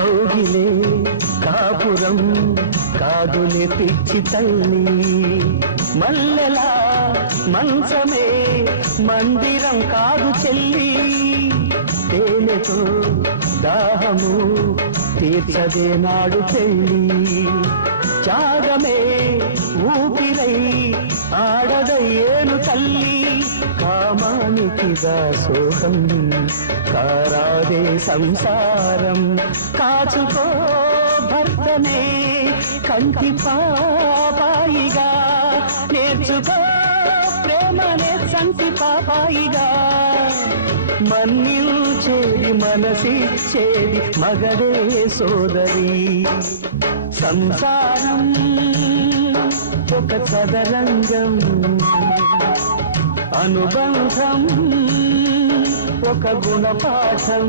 కౌగిలే కాపురం కాదులే పిచ్చి తల్లి, మల్లెలా మంచమే మందిరం కాదు చెల్లి, తేనెతో దాహము తీర్చదే నాడు పెళ్ళి, త్యాగమే ఊపిరై ఆడదయ్యేను తల్లి, కామానికి దాసోహం కారాదే సంసారం, కాచుకో భర్తనే కంటి పాపాయిగా, నేర్చుకో ప్రేమనే సంటి పాపాయిగా, మన్నించేది మనసిచ్చేది మగడే సోదరి, సంసారం ఒక చదరంగం, అనుబంధం ఒక గుణపాఠం.